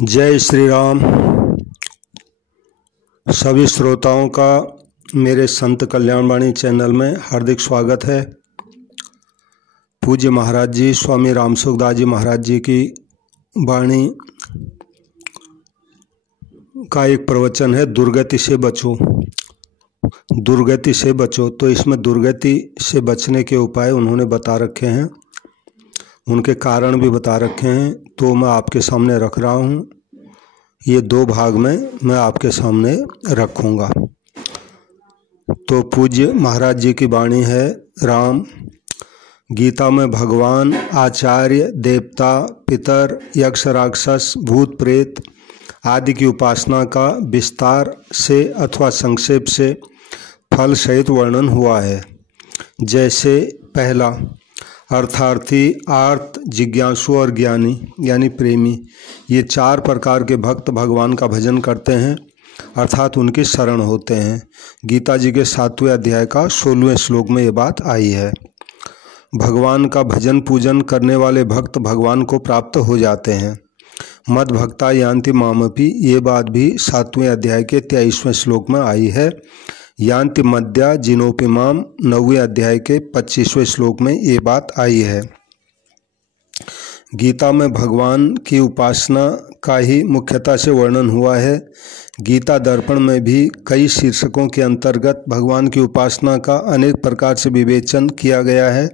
जय श्री राम। सभी श्रोताओं का मेरे संत कल्याणवाणी चैनल में हार्दिक स्वागत है। पूज्य महाराज जी स्वामी राम सुखदास जी महाराज जी की वाणी का एक प्रवचन है, दुर्गति से बचो। दुर्गति से बचो, तो इसमें दुर्गति से बचने के उपाय उन्होंने बता रखे हैं, उनके कारण भी बता रखे हैं, तो मैं आपके सामने रख रहा हूँ। ये दो भाग में मैं आपके सामने रखूँगा। तो पूज्य महाराज जी की वाणी है। राम गीता में भगवान, आचार्य, देवता, पितर, यक्ष, राक्षस, भूत, प्रेत आदि की उपासना का विस्तार से अथवा संक्षेप से फल सहित वर्णन हुआ है। जैसे पहला, अर्थार्थी, आर्त, जिज्ञासु और ज्ञानी यानी प्रेमी, ये चार प्रकार के भक्त भगवान का भजन करते हैं अर्थात उनकी शरण होते हैं। गीता जी के 7वें अध्याय का 16वें श्लोक में ये बात आई है। भगवान का भजन पूजन करने वाले भक्त भगवान को प्राप्त हो जाते हैं। मद भक्ता यान्ति मामपि, ये बात भी 7वें अध्याय के 23वें श्लोक में आई है। यान्ति मद्या जिनोपि माम, 9वें अध्याय के 25वें श्लोक में ये बात आई है। गीता में भगवान की उपासना का ही मुख्यतः से वर्णन हुआ है। गीता दर्पण में भी कई शीर्षकों के अंतर्गत भगवान की उपासना का अनेक प्रकार से विवेचन किया गया है।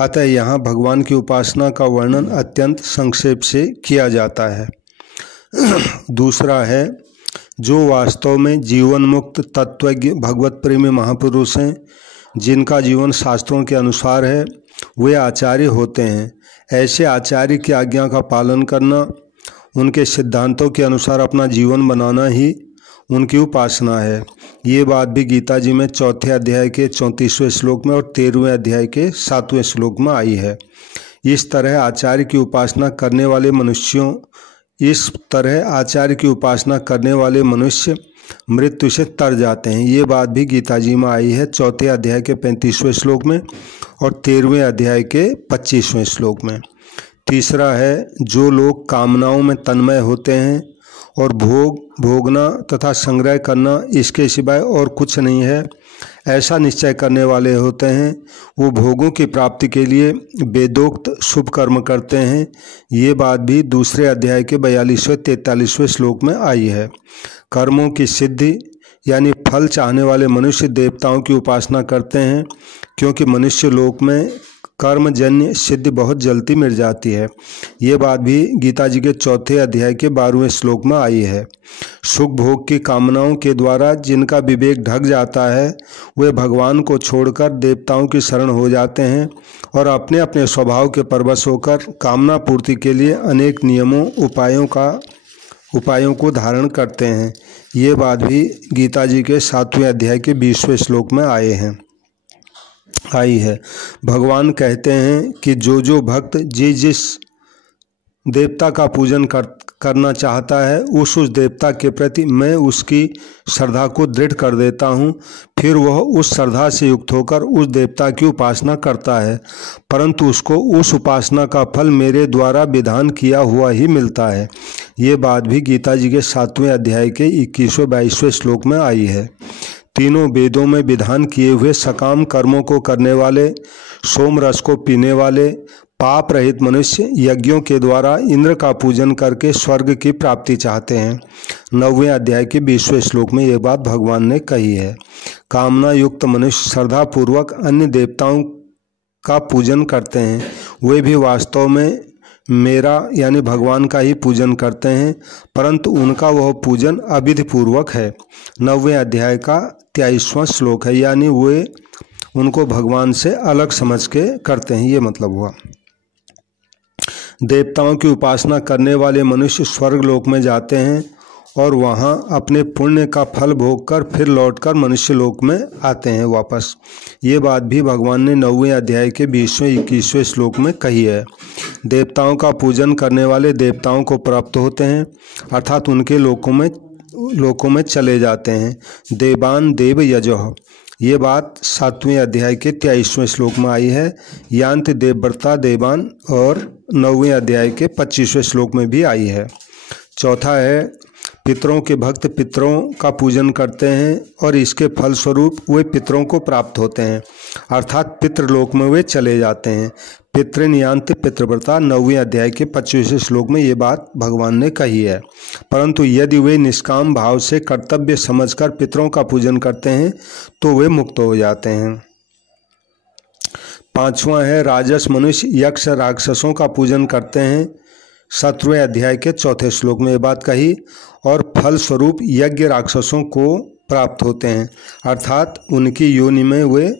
अतः यहाँ भगवान की उपासना का वर्णन अत्यंत संक्षेप से किया जाता है। दूसरा है, जो वास्तव में जीवन मुक्त तत्वज्ञ भगवत प्रेमी महापुरुष हैं, जिनका जीवन शास्त्रों के अनुसार है, वे आचार्य होते हैं। ऐसे आचार्य की आज्ञा का पालन करना, उनके सिद्धांतों के अनुसार अपना जीवन बनाना ही उनकी उपासना है। ये बात भी गीता जी में 4थे अध्याय के 34वें श्लोक में और 13वें अध्याय के 7वें श्लोक में आई है। इस तरह आचार्य की उपासना करने वाले मनुष्य मृत्यु से तर जाते हैं। ये बात भी गीता जी में आई है 4थे अध्याय के 35वें श्लोक में और 13वें अध्याय के 25वें श्लोक में। तीसरा है, जो लोग कामनाओं में तन्मय होते हैं और भोगना तथा संग्रह करना इसके सिवाय और कुछ नहीं है, ऐसा निश्चय करने वाले होते हैं, वो भोगों की प्राप्ति के लिए वेदोक्त शुभ कर्म करते हैं। ये बात भी 2 अध्याय के 42वें 43वें श्लोक में आई है। कर्मों की सिद्धि यानी फल चाहने वाले मनुष्य देवताओं की उपासना करते हैं, क्योंकि मनुष्य लोक में कर्मजन्य सिद्धि बहुत जल्दी मिल जाती है। ये बात भी गीता जी के 4थे अध्याय के 12वें श्लोक में आई है। सुख भोग की कामनाओं के द्वारा जिनका विवेक ढक जाता है, वे भगवान को छोड़कर देवताओं की शरण हो जाते हैं और अपने अपने स्वभाव के परवश होकर कामना पूर्ति के लिए अनेक नियमों उपायों को धारण करते हैं। ये बात भी गीता जी के 7वें अध्याय के 20वें श्लोक में आई है। भगवान कहते हैं कि जो भक्त जिस देवता का पूजन करना चाहता है, उस देवता के प्रति मैं उसकी श्रद्धा को दृढ़ कर देता हूँ। फिर वह उस श्रद्धा से युक्त होकर उस देवता की उपासना करता है, परंतु उसको उस उपासना का फल मेरे द्वारा विधान किया हुआ ही मिलता है। ये बात भी गीता जी के 7वें अध्याय के 21वें-22वें श्लोक में आई है। तीनों वेदों में विधान किए हुए सकाम कर्मों को करने वाले, सोम रस को पीने वाले, पाप रहित मनुष्य यज्ञों के द्वारा इंद्र का पूजन करके स्वर्ग की प्राप्ति चाहते हैं। 9वें अध्याय के 20वें श्लोक में ये बात भगवान ने कही है। कामना युक्त मनुष्य श्रद्धापूर्वक अन्य देवताओं का पूजन करते हैं, वे भी वास्तव में मेरा यानी भगवान का ही पूजन करते हैं, परंतु उनका वह पूजन अविधि पूर्वक है। 9वें अध्याय का 23वां श्लोक है, यानी वे उनको भगवान से अलग समझ के करते हैं। ये मतलब हुआ। देवताओं की उपासना करने वाले मनुष्य स्वर्ग लोक में जाते हैं और वहाँ अपने पुण्य का फल भोग कर फिर लौटकर मनुष्य लोक में आते हैं वापस। ये बात भी भगवान ने 9वें अध्याय के 20वें-21वें श्लोक में कही है। देवताओं का पूजन करने वाले देवताओं को प्राप्त होते हैं, अर्थात उनके लोकों में चले जाते हैं। देवान देव यजः, ये बात 7वें अध्याय के 23वें श्लोक में आई है। यान्ति देवव्रता देवान और 9वें अध्याय के 25वें श्लोक में भी आई है। चौथा है पितरों के भक्त पितरों का पूजन करते हैं और इसके फलस्वरूप वे पितरों को प्राप्त होते हैं, अर्थात पितृलोक में वे चले जाते हैं। पितृनियांत पितृव्रता 9वें अध्याय के 25वें श्लोक में ये बात भगवान ने कही है। परंतु यदि वे निष्काम भाव से कर्तव्य समझकर पितरों का पूजन करते हैं तो वे मुक्त हो जाते हैं। पांचवा है राजस मनुष्य यक्ष राक्षसों का पूजन करते हैं। 17वें अध्याय के 4 श्लोक में ये बात कही और फलस्वरूप यज्ञ राक्षसों को प्राप्त होते हैं, अर्थात उनकी योनि में वे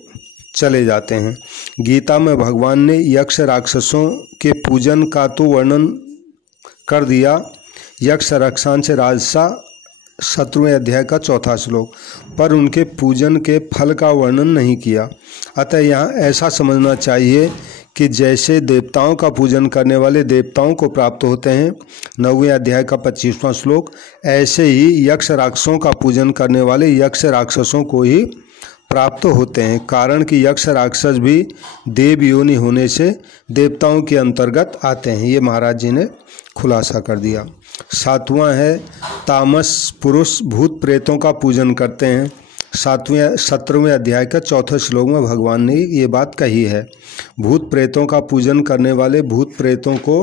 चले जाते हैं। गीता में भगवान ने यक्ष राक्षसों के पूजन का तो वर्णन कर दिया। यक्ष राक्षांश राजसा 17वें अध्याय का 4 श्लोक, पर उनके पूजन के फल का वर्णन नहीं किया। अतः यहाँ ऐसा समझना चाहिए कि जैसे देवताओं का पूजन करने वाले देवताओं को प्राप्त होते हैं 9वें अध्याय का 25वां श्लोक, ऐसे ही यक्ष राक्षसों का पूजन करने वाले यक्ष राक्षसों को ही प्राप्त होते हैं। कारण कि यक्ष राक्षस भी देव योनि होने से देवताओं के अंतर्गत आते हैं। ये महाराज जी ने खुलासा कर दिया। 7वां है तामस पुरुष भूत प्रेतों का पूजन करते हैं। 17वें अध्याय का 4 श्लोक में भगवान ने ये बात कही है। भूत प्रेतों का पूजन करने वाले भूत प्रेतों को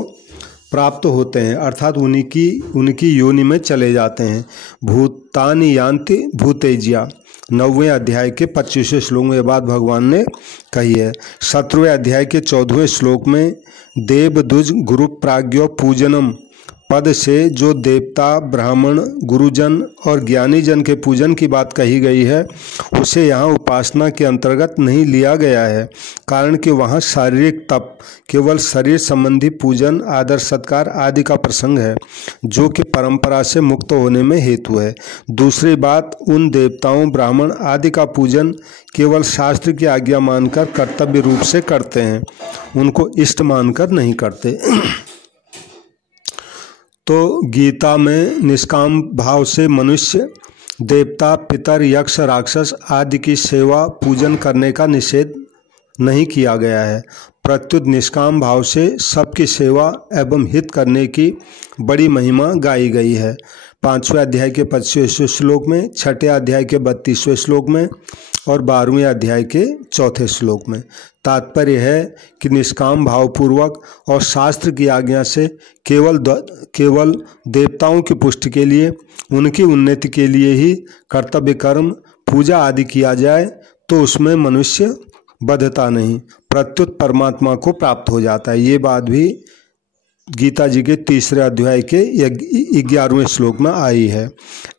प्राप्त होते हैं, अर्थात उनकी योनि में चले जाते हैं। भूतानि यान्ति भूतेज्या 9वें अध्याय के 25वें श्लोक में ये बात भगवान ने कही है। 17वें अध्याय के 14वें श्लोक में देव द्विज गुरु प्राज्ञो पूजनम पद से जो देवता ब्राह्मण गुरुजन और ज्ञानी जन के पूजन की बात कही गई है उसे यहाँ उपासना के अंतर्गत नहीं लिया गया है। कारण कि वहाँ शारीरिक तप केवल शरीर संबंधी पूजन आदर सत्कार आदि का प्रसंग है जो कि परंपरा से मुक्त होने में हेतु है। दूसरी बात, उन देवताओं ब्राह्मण आदि का पूजन केवल शास्त्र की आज्ञा मानकर कर्तव्य रूप से करते हैं, उनको इष्ट मानकर नहीं करते। तो गीता में निष्काम भाव से मनुष्य देवता पितर यक्ष राक्षस आदि की सेवा पूजन करने का निषेध नहीं किया गया है, प्रत्युत निष्काम भाव से सबकी सेवा एवं हित करने की बड़ी महिमा गाई गई है। 5वें अध्याय के 25वें श्लोक में, 6ठे अध्याय के 32वें श्लोक में और 12वें अध्याय के 4 श्लोक में। तात्पर्य है कि निष्काम भावपूर्वक और शास्त्र की आज्ञा से केवल देवताओं की पुष्टि के लिए, उनकी उन्नति के लिए ही कर्तव्य कर्म पूजा आदि किया जाए तो उसमें मनुष्य बद्धता नहीं, प्रत्युत परमात्मा को प्राप्त हो जाता है। ये बात भी गीता जी के 3रे अध्याय के 11वें श्लोक में आई है।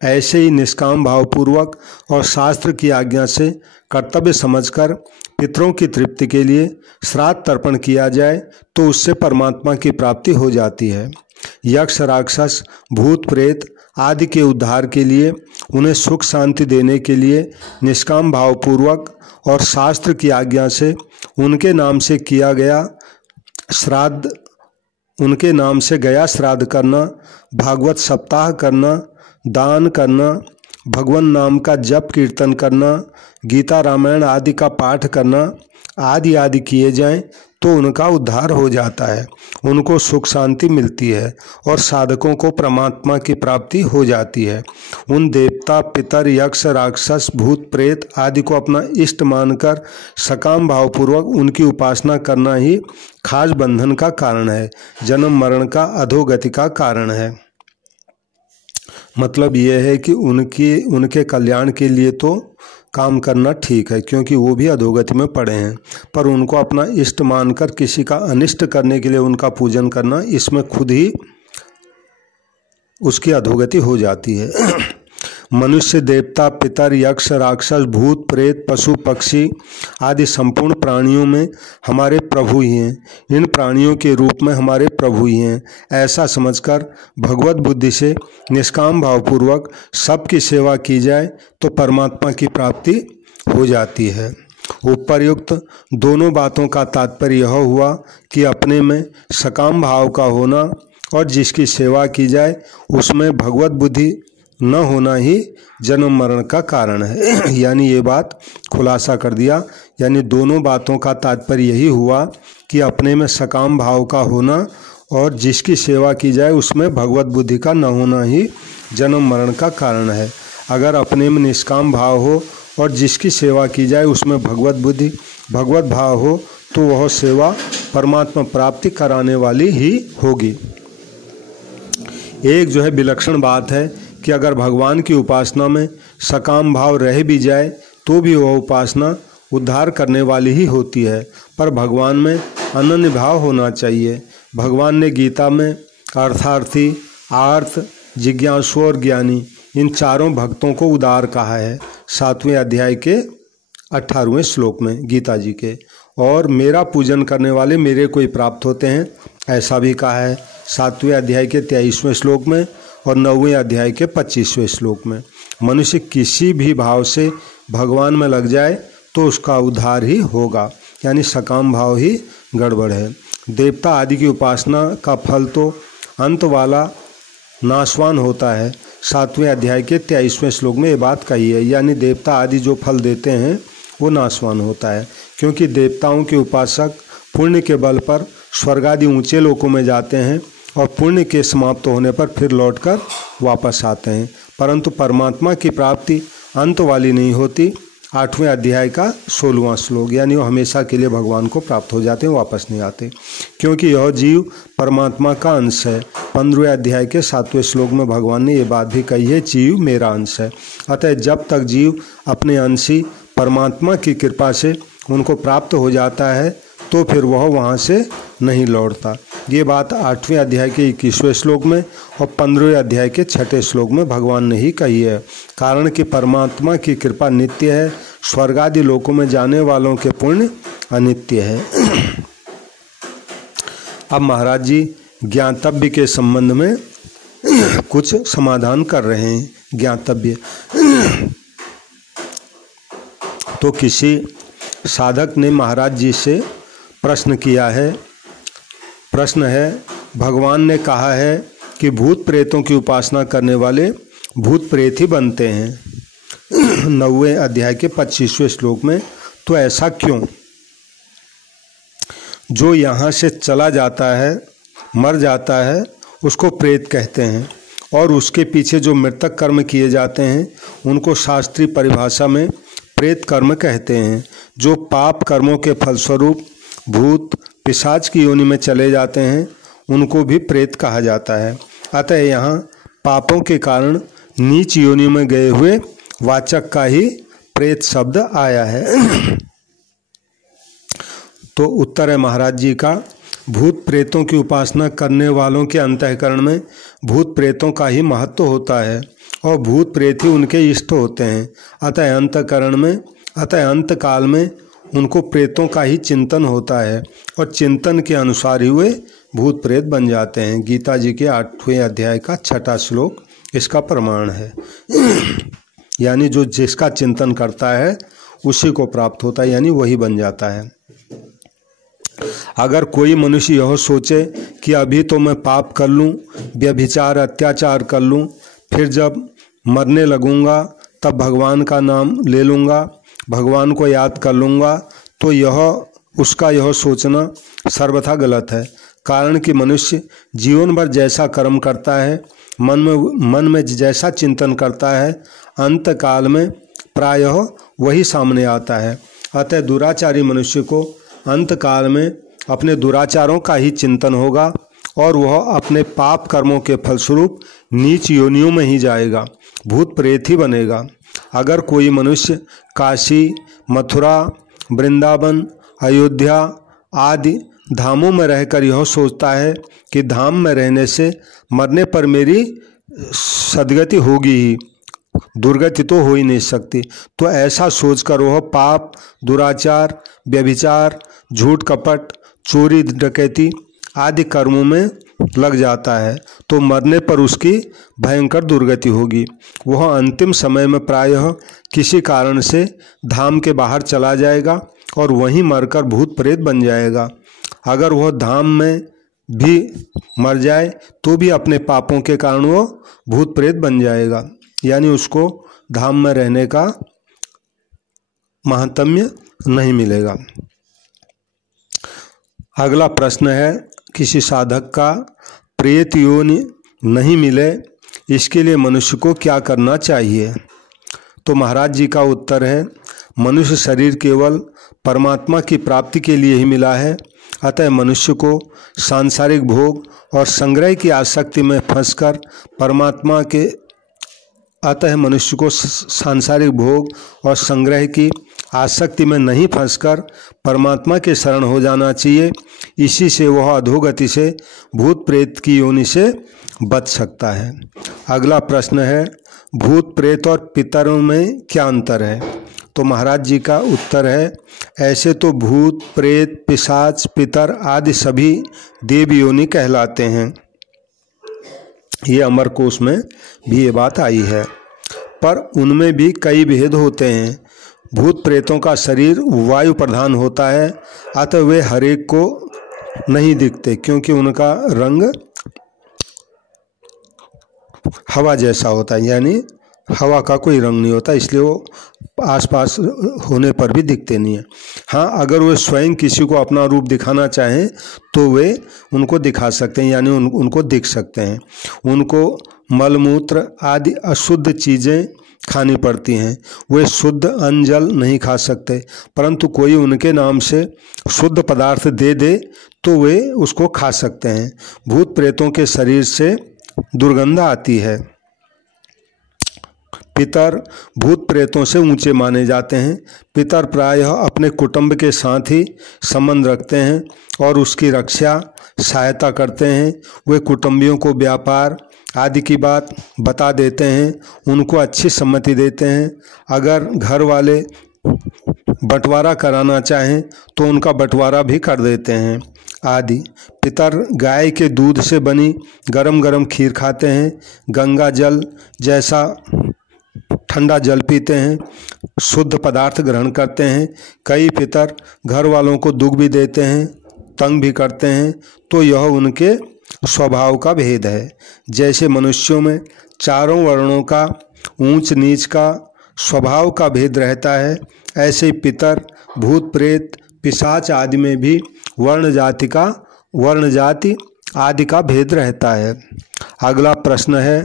ऐसे ही निष्काम भावपूर्वक और शास्त्र की आज्ञा से कर्तव्य समझकर पितरों की तृप्ति के लिए श्राद्ध तर्पण किया जाए तो उससे परमात्मा की प्राप्ति हो जाती है। यक्ष राक्षस भूत प्रेत आदि के उद्धार के लिए, उन्हें सुख शांति देने के लिए निष्काम भावपूर्वक और शास्त्र की आज्ञा से उनके नाम से किया गया श्राद्ध, उनके नाम से गया श्राद्ध करना, भागवत सप्ताह करना, दान करना, भगवान नाम का जप कीर्तन करना, गीता रामायण आदि का पाठ करना आदि किए जाएं तो उनका उद्धार हो जाता है, उनको सुख शांति मिलती है और साधकों को परमात्मा की प्राप्ति हो जाती है। उन देवता पितर यक्ष राक्षस भूत प्रेत आदि को अपना इष्ट मानकर सकाम भावपूर्वक उनकी उपासना करना ही खास बंधन का कारण है, जन्म मरण का अधोगति का कारण है। मतलब यह है कि उनके कल्याण के लिए तो काम करना ठीक है क्योंकि वो भी अधोगति में पड़े हैं, पर उनको अपना इष्ट मानकर किसी का अनिष्ट करने के लिए उनका पूजन करना, इसमें खुद ही उसकी अधोगति हो जाती है। मनुष्य देवता पितर यक्ष राक्षस भूत प्रेत पशु पक्षी आदि संपूर्ण प्राणियों में हमारे प्रभु ही हैं, इन प्राणियों के रूप में हमारे प्रभु ही हैं, ऐसा समझकर भगवत बुद्धि से निष्काम भावपूर्वक सबकी सेवा की जाए तो परमात्मा की प्राप्ति हो जाती है। उपर्युक्त दोनों बातों का तात्पर्य यह हुआ कि अपने में सकाम भाव का होना और जिसकी सेवा की जाए उसमें भगवत बुद्धि न होना ही जन्म मरण का कारण है। यानी ये बात खुलासा कर दिया, यानी दोनों बातों का तात्पर्य यही हुआ कि अपने में सकाम भाव का होना और जिसकी सेवा की जाए उसमें भगवत बुद्धि का न होना ही जन्म मरण का कारण है। अगर अपने में निष्काम भाव हो और जिसकी सेवा की जाए उसमें भगवत बुद्धि भगवत भाव हो तो वह सेवा परमात्मा प्राप्ति कराने वाली ही होगी। एक जो है विलक्षण बात है कि अगर भगवान की उपासना में सकाम भाव रह भी जाए तो भी वह उपासना उद्धार करने वाली ही होती है, पर भगवान में अनन्य भाव होना चाहिए। भगवान ने गीता में अर्थार्थी, आर्त, जिज्ञासु और ज्ञानी इन चारों भक्तों को उदार कहा है 7वें अध्याय के 18वें श्लोक में गीता जी के। और मेरा पूजन करने वाले मेरे को ही प्राप्त होते हैं ऐसा भी कहा है 7वें अध्याय के 23वें श्लोक में और 9वें अध्याय के 25वें श्लोक में। मनुष्य किसी भी भाव से भगवान में लग जाए तो उसका उद्धार ही होगा, यानी सकाम भाव ही गड़बड़ है। देवता आदि की उपासना का फल तो अंत वाला नाशवान होता है। 7वें अध्याय के 23वें श्लोक में ये बात कही है, यानी देवता आदि जो फल देते हैं वो नाशवान होता है, क्योंकि देवताओं के उपासक पुण्य के बल पर स्वर्ग आदि ऊंचे लोकों में जाते हैं और पुण्य के समाप्त होने पर फिर लौटकर वापस आते हैं, परंतु परमात्मा की प्राप्ति अंत वाली नहीं होती। 8वें अध्याय का 16वां श्लोक, यानी वो हमेशा के लिए भगवान को प्राप्त हो जाते हैं, वापस नहीं आते, क्योंकि यह जीव परमात्मा का अंश है। 15वें अध्याय के 7वें श्लोक में भगवान ने ये बात भी कही है, जीव मेरा अंश है। अतः जब तक जीव अपने अंशी परमात्मा की कृपा से उनको प्राप्त हो जाता है तो फिर वह वहाँ से नहीं लौटता। ये बात 8वें अध्याय के 21वें श्लोक में और 15वें अध्याय के 6ठे श्लोक में भगवान ने ही कही है। कारण कि परमात्मा की कृपा नित्य है, स्वर्ग आदि लोकों में जाने वालों के पुण्य अनित्य है। अब महाराज जी ज्ञातव्य के संबंध में कुछ समाधान कर रहे हैं। ज्ञातव्य तो किसी साधक ने महाराज जी से प्रश्न किया है। प्रश्न है, भगवान ने कहा है कि भूत प्रेतों की उपासना करने वाले भूत प्रेत ही बनते हैं 9वें अध्याय के 25वें श्लोक में, तो ऐसा क्यों? जो यहाँ से चला जाता है, मर जाता है, उसको प्रेत कहते हैं, और उसके पीछे जो मृतक कर्म किए जाते हैं उनको शास्त्रीय परिभाषा में प्रेत कर्म कहते हैं। जो पाप कर्मों के फलस्वरूप भूत पिशाच की योनि में चले जाते हैं उनको भी प्रेत कहा जाता है। अतः यहाँ पापों के कारण नीच योनि में गए हुए वाचक का ही प्रेत शब्द आया है। तो उत्तर है महाराज जी का, भूत प्रेतों की उपासना करने वालों के अंतःकरण में भूत प्रेतों का ही महत्व होता है और भूत प्रेत ही उनके इष्ट होते हैं। अतः अंतःकरण में, अतः अंत काल में उनको प्रेतों का ही चिंतन होता है और चिंतन के अनुसार ही वे भूत प्रेत बन जाते हैं। गीता जी के 8वें अध्याय का 6ठा श्लोक इसका प्रमाण है। यानी जो जिसका चिंतन करता है उसी को प्राप्त होता है, यानी वही बन जाता है। अगर कोई मनुष्य यह सोचे कि अभी तो मैं पाप कर लूँ, व्यभिचार अत्याचार कर लूँ, फिर जब मरने लगूँगा तब भगवान का नाम ले लूँगा, भगवान को याद कर लूँगा, तो उसका यह सोचना सर्वथा गलत है। कारण कि मनुष्य जीवन भर जैसा कर्म करता है, मन में जैसा चिंतन करता है, अंत काल में प्रायः वही सामने आता है। अतः दुराचारी मनुष्य को अंत काल में अपने दुराचारों का ही चिंतन होगा और वह अपने पाप कर्मों के फलस्वरूप नीच योनियों में ही जाएगा, भूत प्रेत ही बनेगा। अगर कोई मनुष्य काशी, मथुरा, वृंदावन, अयोध्या आदि धामों में रहकर यह सोचता है कि धाम में रहने से मरने पर मेरी सदगति होगी ही, दुर्गति तो हो ही नहीं सकती, तो ऐसा सोचकर वह पाप, दुराचार, व्यभिचार, झूठ कपट, चोरी डकैती आदि कर्मों में लग जाता है, तो मरने पर उसकी भयंकर दुर्गति होगी। वह अंतिम समय में प्रायः किसी कारण से धाम के बाहर चला जाएगा और वहीं मरकर भूत प्रेत बन जाएगा। अगर वह धाम में भी मर जाए तो भी अपने पापों के कारण वो भूत प्रेत बन जाएगा, यानी उसको धाम में रहने का महात्म्य नहीं मिलेगा। अगला प्रश्न है, किसी साधक का प्रेत योनि नहीं मिले, इसके लिए मनुष्य को क्या करना चाहिए? तो महाराज जी का उत्तर है, मनुष्य शरीर केवल परमात्मा की प्राप्ति के लिए ही मिला है, अतः मनुष्य को सांसारिक भोग और संग्रह की आसक्ति में फंसकर परमात्मा के मनुष्य को सांसारिक भोग और संग्रह की आसक्ति में नहीं फंसकर परमात्मा के शरण हो जाना चाहिए। इसी से वह अधोगति से भूत प्रेत की योनि से बच सकता है। अगला प्रश्न है, भूत प्रेत और पितरों में क्या अंतर है? तो महाराज जी का उत्तर है, ऐसे तो भूत प्रेत पिशाच पितर आदि सभी देव योनि कहलाते हैं। ये अमरकोश में भी ये बात आई है, पर उनमें भी कई भेद होते हैं। भूत प्रेतों का शरीर वायु प्रधान होता है, अतः वे हरेक को नहीं दिखते, क्योंकि उनका रंग हवा जैसा होता है, यानी हवा का कोई रंग नहीं होता, इसलिए वो आसपास होने पर भी दिखते नहीं है। हाँ, अगर वे स्वयं किसी को अपना रूप दिखाना चाहें तो वे उनको दिखा सकते हैं, यानी उनको दिख सकते हैं। उनको मलमूत्र आदि अशुद्ध चीज़ें खानी पड़ती हैं, वे शुद्ध अन्न जल नहीं खा सकते, परंतु कोई उनके नाम से शुद्ध पदार्थ दे दे तो वे उसको खा सकते हैं। भूत प्रेतों के शरीर से दुर्गंध आती है। पितर भूत प्रेतों से ऊंचे माने जाते हैं। पितर प्रायः अपने कुटुंब के साथ ही संबंध रखते हैं और उसकी रक्षा सहायता करते हैं। वे कुटुंबियों को व्यापार आदि की बात बता देते हैं, उनको अच्छी सम्मति देते हैं। अगर घर वाले बंटवारा कराना चाहें तो उनका बंटवारा भी कर देते हैं आदि। पितर गाय के दूध से बनी गरम गरम खीर खाते हैं, गंगा जल जैसा ठंडा जल पीते हैं, शुद्ध पदार्थ ग्रहण करते हैं। कई पितर घर वालों को दुख भी देते हैं, तंग भी करते हैं, तो यह उनके स्वभाव का भेद है। जैसे मनुष्यों में चारों वर्णों का ऊंच नीच का स्वभाव का भेद रहता है, ऐसे ही पितर भूत प्रेत पिशाच आदि में भी वर्ण जाति आदि का भेद रहता है। अगला प्रश्न है,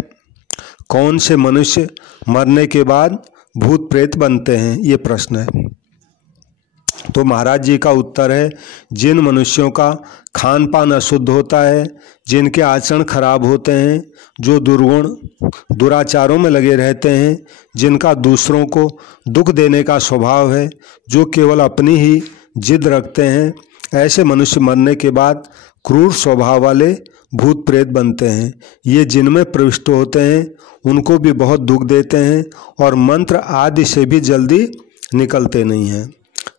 कौन से मनुष्य मरने के बाद भूत प्रेत बनते हैं? ये प्रश्न है। तो महाराज जी का उत्तर है, जिन मनुष्यों का खान पान अशुद्ध होता है, जिनके आचरण खराब होते हैं, जो दुर्गुण दुराचारों में लगे रहते हैं, जिनका दूसरों को दुख देने का स्वभाव है, जो केवल अपनी ही जिद रखते हैं, ऐसे मनुष्य मरने के बाद क्रूर स्वभाव वाले भूत प्रेत बनते हैं। ये जिनमें प्रविष्ट होते हैं उनको भी बहुत दुख देते हैं और मंत्र आदि से भी जल्दी निकलते नहीं हैं।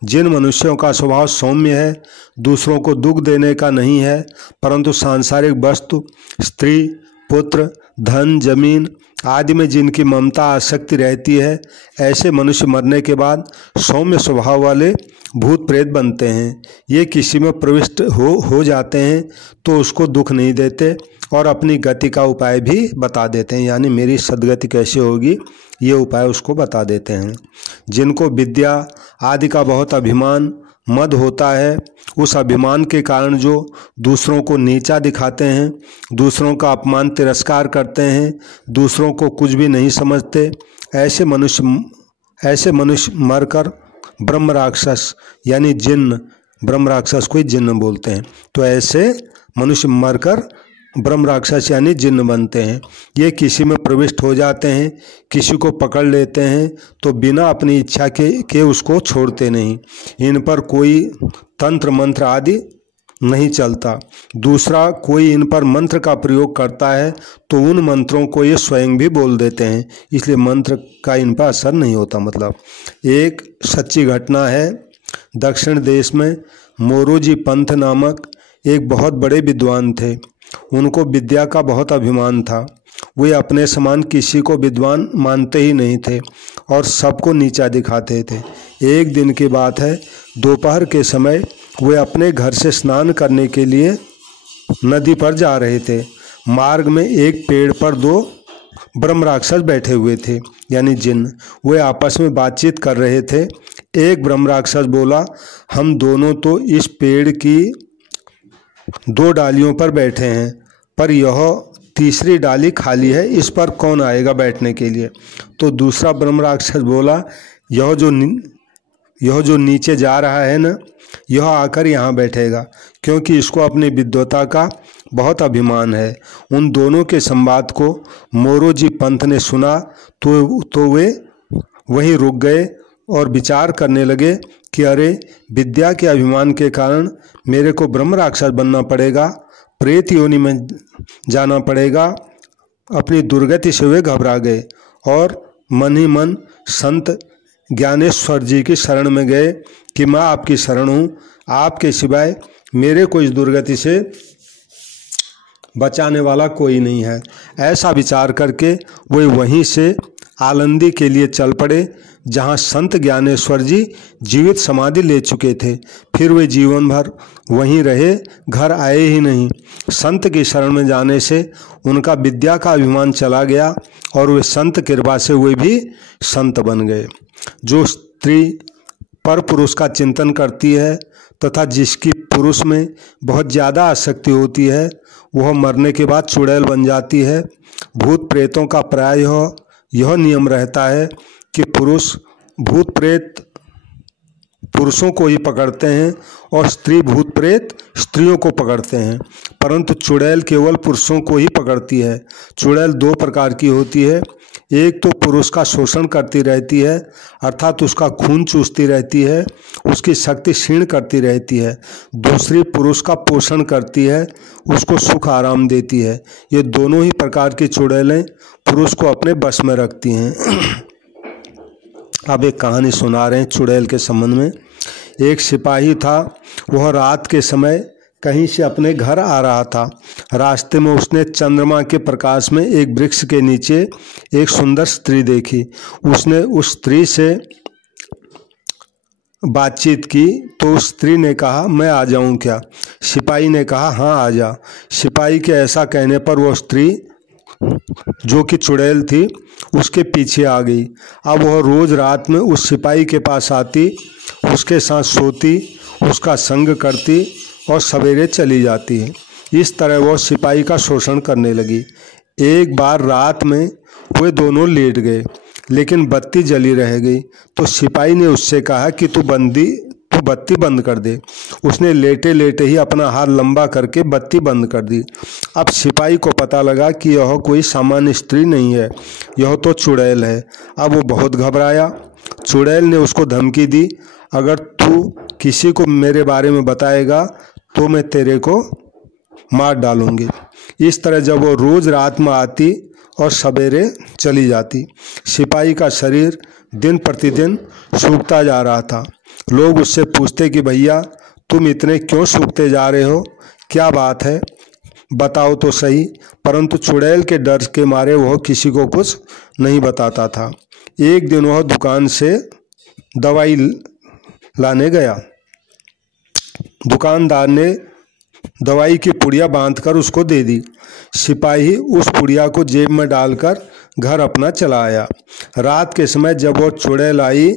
जिन मनुष्यों का स्वभाव सौम्य है, दूसरों को दुख देने का नहीं है, परंतु सांसारिक वस्तु, स्त्री, पुत्र, धन, जमीन आदि में जिनकी ममता आसक्ति रहती है, ऐसे मनुष्य मरने के बाद सौम्य स्वभाव वाले भूत प्रेत बनते हैं। ये किसी में प्रविष्ट हो जाते हैं तो उसको दुख नहीं देते और अपनी गति का उपाय भी बता देते हैं, यानी मेरी सदगति कैसे होगी ये उपाय उसको बता देते हैं। जिनको विद्या आदि का बहुत अभिमान मद होता है, उस अभिमान के कारण जो दूसरों को नीचा दिखाते हैं, दूसरों का अपमान तिरस्कार करते हैं, दूसरों को कुछ भी नहीं समझते, ऐसे मनुष्य मरकर ब्रह्म राक्षस यानी जिन्न, ब्रह्म राक्षस को ही जिन्न बोलते हैं, तो ऐसे मनुष्य मरकर ब्रह्म राक्षस यानी जिन्न बनते हैं। ये किसी में प्रविष्ट हो जाते हैं, किसी को पकड़ लेते हैं तो बिना अपनी इच्छा के उसको छोड़ते नहीं। इन पर कोई तंत्र मंत्र आदि नहीं चलता। दूसरा कोई इन पर मंत्र का प्रयोग करता है तो उन मंत्रों को ये स्वयं भी बोल देते हैं, इसलिए मंत्र का इन पर असर नहीं होता। मतलब एक सच्ची घटना है, दक्षिण देश में मोरोजी पंथ नामक एक बहुत बड़े विद्वान थे। उनको विद्या का बहुत अभिमान था। वे अपने समान किसी को विद्वान मानते ही नहीं थे और सबको नीचा दिखाते थे। एक दिन की बात है, दोपहर के समय वे अपने घर से स्नान करने के लिए नदी पर जा रहे थे। मार्ग में एक पेड़ पर दो ब्रह्म राक्षस बैठे हुए थे, यानी जिन्न। वे आपस में बातचीत कर रहे थे। एक ब्रह्म राक्षस बोला, हम दोनों तो इस पेड़ की 2 डालियों पर बैठे हैं, पर यह तीसरी डाली खाली है, इस पर कौन आएगा बैठने के लिए। तो दूसरा ब्रह्म राक्षस बोला, यह जो नीचे जा रहा है ना, यह आकर यहाँ बैठेगा, क्योंकि इसको अपनी विद्वता का बहुत अभिमान है। उन दोनों के संवाद को मोरोजी पंत ने सुना तो वे वहीं रुक गए और विचार करने लगे कि अरे, विद्या के अभिमान के कारण मेरे को ब्रह्म राक्षस बनना पड़ेगा, प्रेत योनि में जाना पड़ेगा। अपनी दुर्गति से वे घबरा गए और मन ही मन संत ज्ञानेश्वर जी की शरण में गए कि मैं आपकी शरण हूँ, आपके सिवाय मेरे को इस दुर्गति से बचाने वाला कोई नहीं है। ऐसा विचार करके वे वहीं से आलंदी के लिए चल पड़े, जहाँ संत ज्ञानेश्वर जी जीवित समाधि ले चुके थे। फिर वे जीवन भर वहीं रहे, घर आए ही नहीं। संत की शरण में जाने से उनका विद्या का अभिमान चला गया और वे संत कृपा से वे भी संत बन गए। जो स्त्री पर पुरुष का चिंतन करती है तथा जिसकी पुरुष में बहुत ज़्यादा आसक्ति होती है, वह मरने के बाद चुड़ैल बन जाती है। भूत प्रेतों का प्राय यह नियम रहता है कि भूत प्रेत पुरुषों को ही पकड़ते हैं और स्त्री भूत प्रेत स्त्रियों को पकड़ते हैं, परंतु चुड़ैल केवल पुरुषों को ही पकड़ती है। चुड़ैल 2 प्रकार की होती है। एक तो पुरुष का शोषण करती रहती है, अर्थात उसका खून चूसती रहती है, उसकी शक्ति क्षीण करती रहती है। दूसरी पुरुष का पोषण करती है, उसको सुख आराम देती है। ये दोनों ही प्रकार की चुड़ैलें पुरुष को अपने बस में रखती हैं। अब एक कहानी सुना रहे हैं चुड़ैल के संबंध में। एक सिपाही था, वह रात के समय कहीं से अपने घर आ रहा था। रास्ते में उसने चंद्रमा के प्रकाश में एक वृक्ष के नीचे एक सुंदर स्त्री देखी। उसने उस स्त्री से बातचीत की तो उस स्त्री ने कहा, मैं आ जाऊं क्या? सिपाही ने कहा, हाँ आ जा। सिपाही के ऐसा कहने पर वह स्त्री, जो कि चुड़ैल थी, उसके पीछे आ गई। अब वह रोज रात में उस सिपाही के पास आती, उसके साथ सोती, उसका संग करती और सवेरे चली जाती है। इस तरह वह सिपाही का शोषण करने लगी। एक बार रात में वे दोनों लेट गए, लेकिन बत्ती जली रह गई। तो सिपाही ने उससे कहा कि तू बत्ती बंद कर दे। उसने लेटे लेटे ही अपना हाथ लंबा करके बत्ती बंद कर दी। अब सिपाही को पता लगा कि यह कोई सामान्य स्त्री नहीं है, यह तो चुड़ैल है। अब वो बहुत घबराया। चुड़ैल ने उसको धमकी दी, अगर तू किसी को मेरे बारे में बताएगा तो मैं तेरे को मार डालूंगी। इस तरह जब वो रोज रात में आती और सवेरे चली जाती, सिपाही का शरीर दिन प्रतिदिन सूखता जा रहा था। लोग उससे पूछते कि भैया तुम इतने क्यों सूखते जा रहे हो, क्या बात है, बताओ तो सही। परंतु चुड़ैल के डर के मारे वह किसी को कुछ नहीं बताता था। एक दिन वह दुकान से दवाई लाने गया। दुकानदार ने दवाई की पुड़िया बांधकर उसको दे दी। सिपाही उस पुड़िया को जेब में डालकर घर अपना चला आया। रात के समय जब वो चुड़ैल आई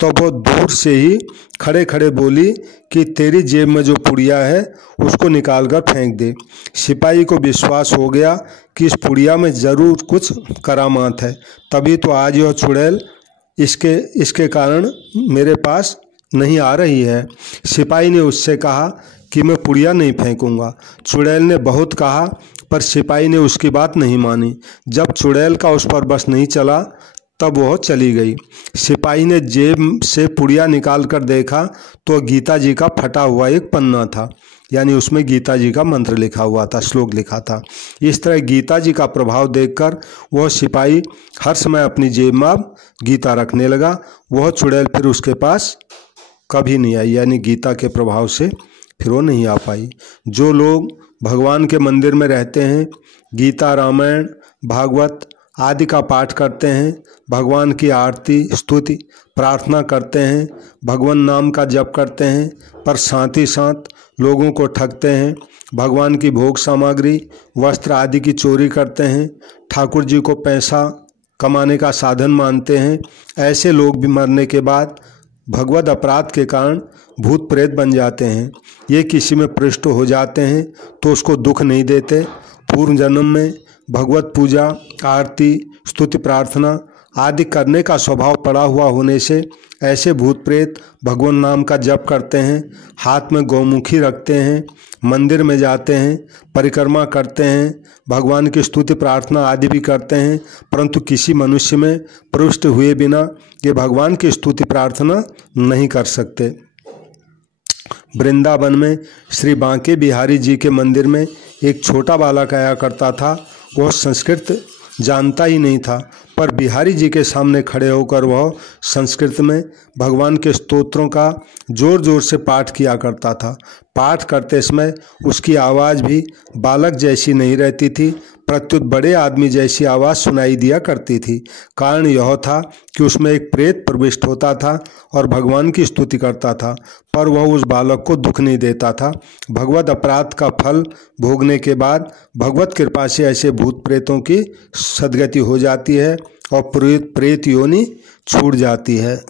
तो वो दूर से ही खड़े खड़े बोली कि तेरी जेब में जो पुड़िया है उसको निकाल कर फेंक दे। सिपाही को विश्वास हो गया कि इस पुड़िया में ज़रूर कुछ करामात है, तभी तो आज यह चुड़ैल इसके कारण मेरे पास नहीं आ रही है। सिपाही ने उससे कहा कि मैं पुड़िया नहीं फेंकूंगा। चुड़ैल ने बहुत कहा, पर सिपाही ने उसकी बात नहीं मानी। जब चुड़ैल का उस पर बस नहीं चला तब वह चली गई। सिपाही ने जेब से पुड़िया निकाल कर देखा तो गीता जी का फटा हुआ एक पन्ना था, यानी उसमें गीता जी का मंत्र लिखा हुआ था, श्लोक लिखा था। इस तरह गीता जी का प्रभाव देखकर वह सिपाही हर समय अपनी जेब में गीता रखने लगा। वह चुड़ैल फिर उसके पास कभी नहीं आई, यानी गीता के प्रभाव से फिर वो नहीं आ पाई। जो लोग भगवान के मंदिर में रहते हैं, गीता, रामायण, भागवत आदि का पाठ करते हैं, भगवान की आरती, स्तुति, प्रार्थना करते हैं, भगवान नाम का जप करते हैं, पर साथ ही साथ लोगों को ठगते हैं, भगवान की भोग सामग्री, वस्त्र आदि की चोरी करते हैं, ठाकुर जी को पैसा कमाने का साधन मानते हैं, ऐसे लोग भी मरने के बाद भगवद अपराध के कारण भूत प्रेत बन जाते हैं। ये किसी में प्रविष्ट हो जाते हैं तो उसको दुख नहीं देते। पूर्व जन्म में भगवत पूजा, आरती, स्तुति, प्रार्थना आदि करने का स्वभाव पड़ा हुआ होने से ऐसे भूत प्रेत भगवान नाम का जप करते हैं, हाथ में गौमुखी रखते हैं, मंदिर में जाते हैं, परिक्रमा करते हैं, भगवान की स्तुति प्रार्थना आदि भी करते हैं, परंतु किसी मनुष्य में प्रविष्ट हुए बिना ये भगवान की स्तुति प्रार्थना नहीं कर सकते। वृंदावन में श्री बांके बिहारी जी के मंदिर में एक छोटा बालक आया करता था। वह संस्कृत जानता ही नहीं था, पर बिहारी जी के सामने खड़े होकर वह संस्कृत में भगवान के स्तोत्रों का जोर जोर से पाठ किया करता था। पाठ करते समय उसकी आवाज़ भी बालक जैसी नहीं रहती थी, प्रत्युत बड़े आदमी जैसी आवाज़ सुनाई दिया करती थी। कारण यह था कि उसमें एक प्रेत प्रविष्ट होता था और भगवान की स्तुति करता था, पर वह उस बालक को दुख नहीं देता था। भगवत अपराध का फल भोगने के बाद भगवत कृपा से ऐसे भूत प्रेतों की सद्गति हो जाती है और प्रेत योनि छूट जाती है।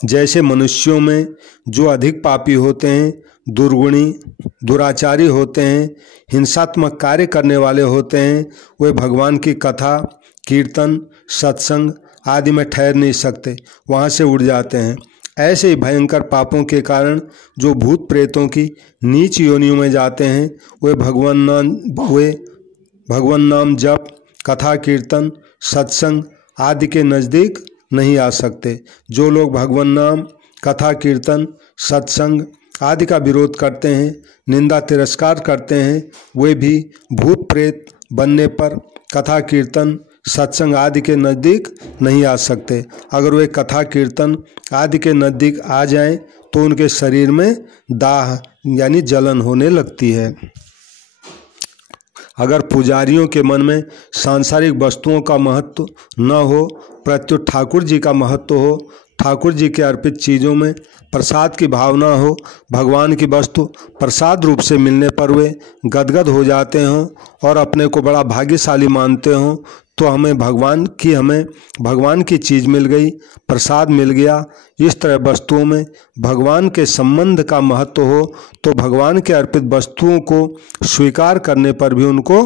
जैसे मनुष्यों में जो अधिक पापी होते हैं, दुर्गुणी, दुराचारी होते हैं, हिंसात्मक कार्य करने वाले होते हैं, वे भगवान की कथा, कीर्तन, सत्संग आदि में ठहर नहीं सकते, वहाँ से उड़ जाते हैं। ऐसे ही भयंकर पापों के कारण जो भूत प्रेतों की नीच योनियों में जाते हैं, वे भगवान नाम जप, कथा, कीर्तन, सत्संग आदि के नज़दीक नहीं आ सकते। जो लोग भगवान नाम, कथा, कीर्तन, सत्संग आदि का विरोध करते हैं, निंदा तिरस्कार करते हैं, वे भी भूत प्रेत बनने पर कथा, कीर्तन, सत्संग आदि के नज़दीक नहीं आ सकते। अगर वे कथा, कीर्तन आदि के नज़दीक आ जाएं तो उनके शरीर में दाह यानी जलन होने लगती है। अगर पुजारियों के मन में सांसारिक वस्तुओं का महत्व न हो, प्रत्युत ठाकुर जी का महत्व हो, ठाकुर जी के अर्पित चीज़ों में प्रसाद की भावना हो, भगवान की वस्तु प्रसाद रूप से मिलने पर वे गदगद हो जाते हों और अपने को बड़ा भाग्यशाली मानते हों, तो हमें भगवान की चीज़ मिल गई, प्रसाद मिल गया। इस तरह वस्तुओं में भगवान के संबंध का महत्व हो तो भगवान के अर्पित वस्तुओं को स्वीकार करने पर भी उनको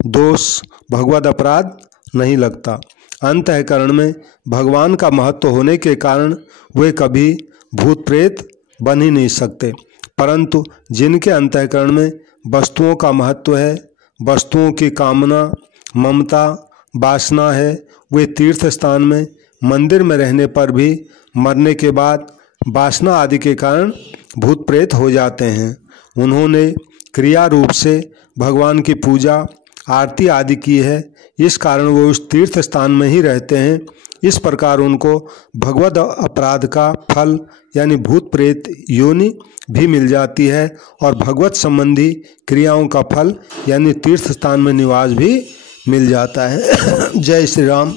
दोष, भगवद अपराध नहीं लगता। अंतःकरण में भगवान का महत्व होने के कारण वे कभी भूत प्रेत बन ही नहीं सकते, परंतु जिनके अंतःकरण में वस्तुओं का महत्व है, वस्तुओं की कामना, ममता, वासना है, वे तीर्थ स्थान में, मंदिर में रहने पर भी मरने के बाद वासना आदि के कारण भूत प्रेत हो जाते हैं। उन्होंने क्रिया रूप से भगवान की पूजा, आरती आदि की है, इस कारण वो उस तीर्थ स्थान में ही रहते हैं। इस प्रकार उनको भगवद अपराध का फल यानी भूत प्रेत योनि भी मिल जाती है और भगवत संबंधी क्रियाओं का फल यानी तीर्थ स्थान में निवास भी मिल जाता है। जय श्री राम।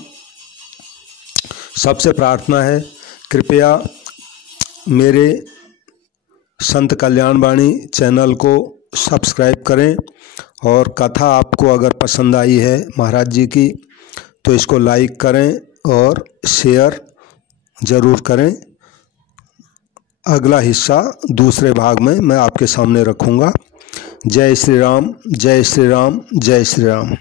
सबसे प्रार्थना है, कृपया मेरे संत कल्याण वाणी चैनल को सब्सक्राइब करें और कथा आपको अगर पसंद आई है महाराज जी की तो इसको लाइक करें और शेयर ज़रूर करें। अगला हिस्सा दूसरे भाग में मैं आपके सामने रखूँगा। जय श्री राम, जय श्री राम, जय श्री राम।